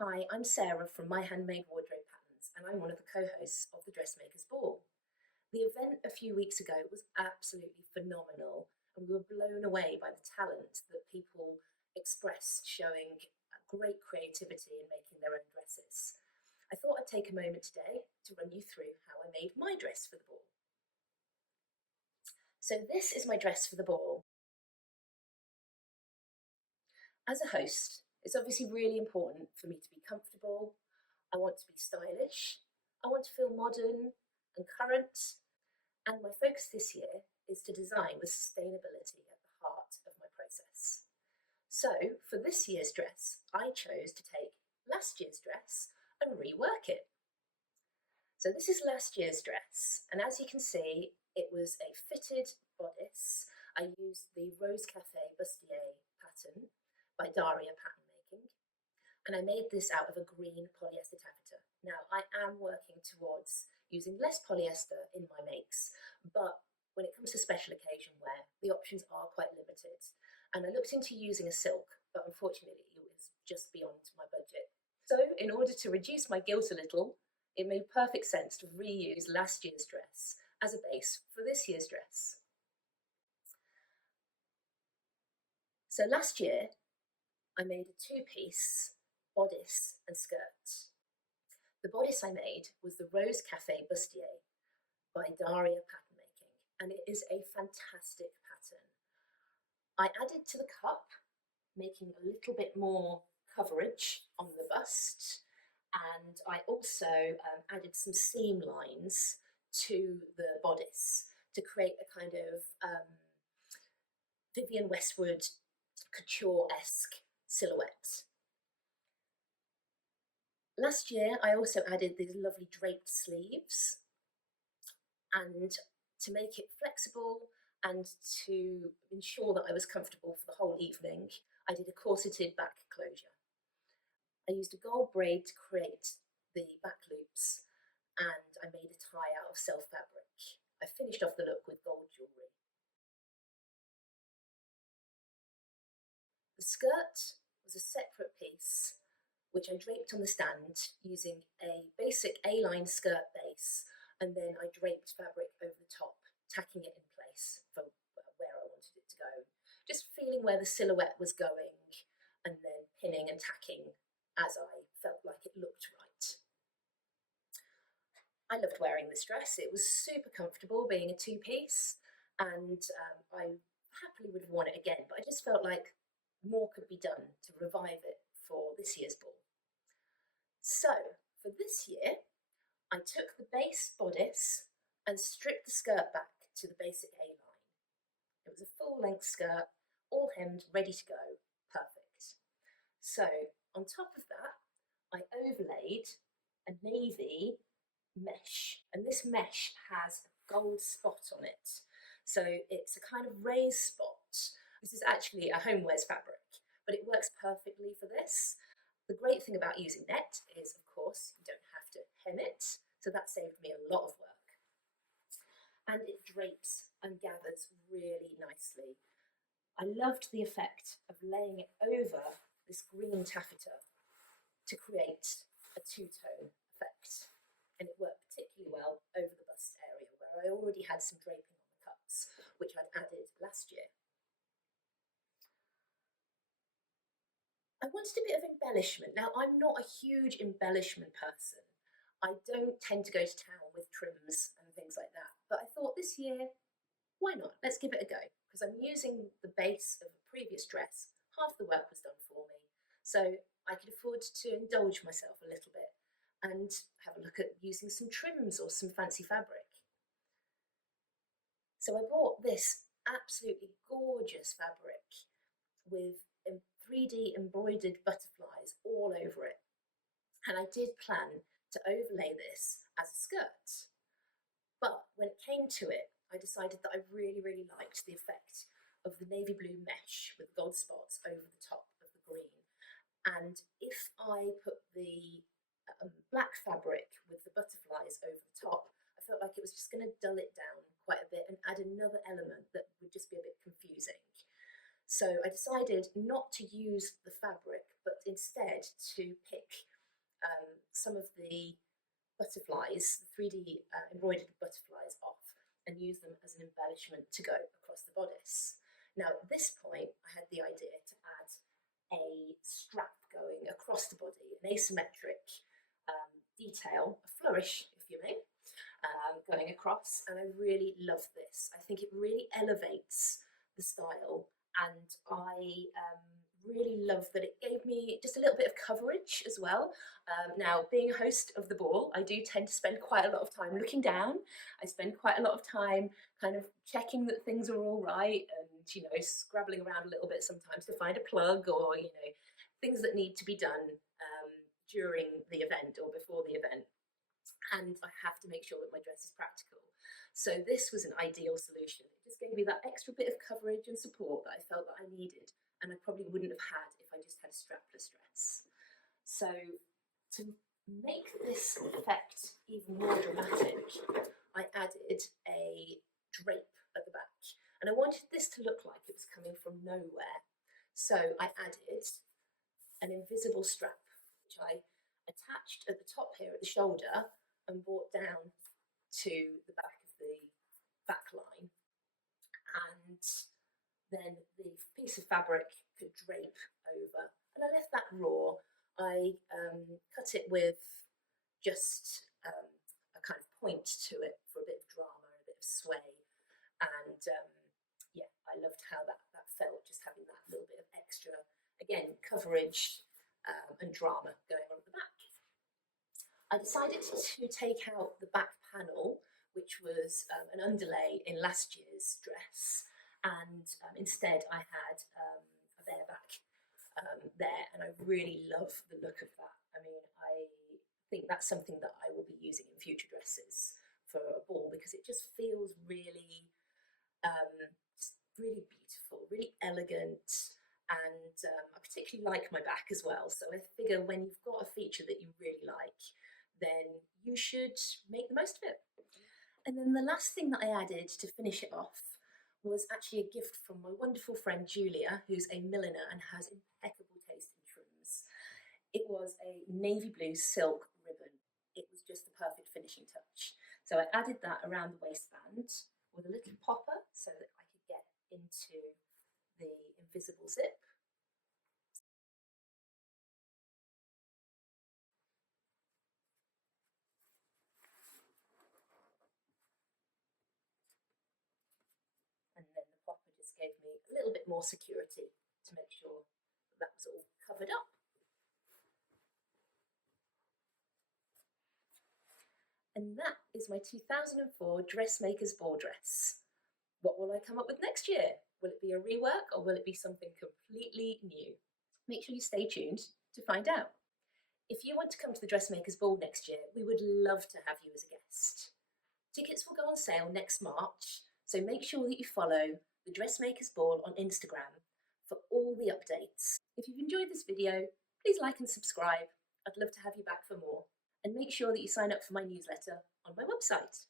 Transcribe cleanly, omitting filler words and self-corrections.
Hi, I'm Sarah from My Handmade Wardrobe Patterns, and I'm one of the co-hosts of the Dressmakers Ball. The event a few weeks ago was absolutely phenomenal, and we were blown away by the talent that people expressed, showing great creativity in making their own dresses. I thought I'd take a moment today to run you through how I made my dress for the ball. So this is my dress for the ball. As a host, it's obviously really important for me to be comfortable. I want to be stylish. I want to feel modern and current. And my focus this year is to design with sustainability at the heart of my process. So for this year's dress, I chose to take last year's dress and rework it. So this is last year's dress, and as you can see, it was a fitted bodice. I used the Rose Cafe Bustier pattern by Daria Pattern Making, and I made this out of a green polyester taffeta. Now, I am working towards using less polyester in my makes, but when it comes to special occasion wear, the options are quite limited. And I looked into using a silk, but unfortunately it was just beyond my budget. So in order to reduce my guilt a little, it made perfect sense to reuse last year's dress as a base for this year's dress. So last year, I made a two-piece bodice and skirt. The bodice I made was the Rose Cafe Bustier by Daria Pattern Making, and it is a fantastic pattern. I added to the cup, making a little bit more coverage on the bust, and I also added some seam lines to the bodice to create a kind of Vivienne Westwood couture-esque silhouette. Last year, I also added these lovely draped sleeves, and to make it flexible and to ensure that I was comfortable for the whole evening, I did a corseted back closure. I used a gold braid to create the back loops, and I made a tie out of self fabric. I finished off the look with gold jewellery. The skirt was a separate piece which I draped on the stand using a basic A-line skirt base, and then I draped fabric over the top, tacking it in place for where I wanted it to go. Just feeling where the silhouette was going and then pinning and tacking as I felt like it looked right. I loved wearing this dress. It was super comfortable being a two-piece, and I happily would have worn it again, but I just felt like more could be done to revive it for this year's ball. So for this year, I took the base bodice and stripped the skirt back to the basic A-line. It was a full-length skirt, all hemmed, ready to go, perfect. So on top of that, I overlaid a navy mesh, and this mesh has a gold spot on it. So it's a kind of raised spot. This is actually a homewares fabric, but it works perfectly for this. The great thing about using net is, of course, you don't have to hem it, so that saved me a lot of work. And it drapes and gathers really nicely. I loved the effect of laying it over this green taffeta to create a two-tone effect, and it worked particularly well over the bust area where I already had some draping on the cups, which I'd added last year. I wanted a bit of embellishment. Now, I'm not a huge embellishment person. I don't tend to go to town with trims and things like that. But I thought this year, why not? Let's give it a go. Because I'm using the base of a previous dress. Half the work was done for me. So I could afford to indulge myself a little bit and have a look at using some trims or some fancy fabric. So I bought this absolutely gorgeous fabric with 3D embroidered butterflies all over it. And I did plan to overlay this as a skirt. But when it came to it, I decided that I really, really liked the effect of the navy blue mesh with gold spots over the top of the green. And if I put the black fabric with the butterflies over the top, I felt like it was just going to dull it down quite a bit and add another element that would just be a bit confusing. So I decided not to use the fabric, but instead to pick some of the butterflies, the 3D embroidered butterflies off and use them as an embellishment to go across the bodice. Now at this point I had the idea to add a strap going across the body, an asymmetric detail, a flourish if you may, going across, and I really love this. I think it really elevates the style, and I really love that it gave me just a little bit of coverage as well. Now, being a host of the ball, I do tend to spend quite a lot of time looking down. I spend quite a lot of time kind of checking that things are all right, and scrabbling around a little bit sometimes to find a plug, or things that need to be done during the event or before the event. And I have to make sure that my dress is practical. So this was an ideal solution. It just gave me that extra bit of coverage and support that I felt that I needed, and I probably wouldn't have had if I just had a strapless dress. So to make this effect even more dramatic, I added a drape at the back, and I wanted this to look like it was coming from nowhere. So I added an invisible strap, which I attached at the top here at the shoulder and brought down to the back of the back line, and then the piece of fabric could drape over, and I left that raw. I cut it with just a kind of point to it for a bit of drama, a bit of sway, and yeah, I loved how that felt, just having that little bit of extra, again, coverage and drama going on at the back. I decided to take out the back panel, which was an underlay in last year's dress, and instead I had a bare back there, and I really love the look of that. I mean, I think that's something that I will be using in future dresses for a ball, because it just feels really, really beautiful, really elegant, and I particularly like my back as well. So I figure when you've got a feature that you really like, then you should make the most of it. And then the last thing that I added to finish it off was actually a gift from my wonderful friend Julia, who's a milliner and has impeccable taste in trims. It was a navy blue silk ribbon. It was just the perfect finishing touch. So I added that around the waistband with a little popper so that I could get into the invisible zip. And then the popper just gave me a little bit more security to make sure that was all covered up. And that is my 2004 Dressmakers Ball dress. What will I come up with next year? Will it be a rework, or will it be something completely new? Make sure you stay tuned to find out. If you want to come to the Dressmakers Ball next year, we would love to have you as a guest. Tickets will go on sale next March, so make sure that you follow the Dressmakers Ball on Instagram for all the updates. If you've enjoyed this video, please like and subscribe. I'd love to have you back for more. And make sure that you sign up for my newsletter on my website.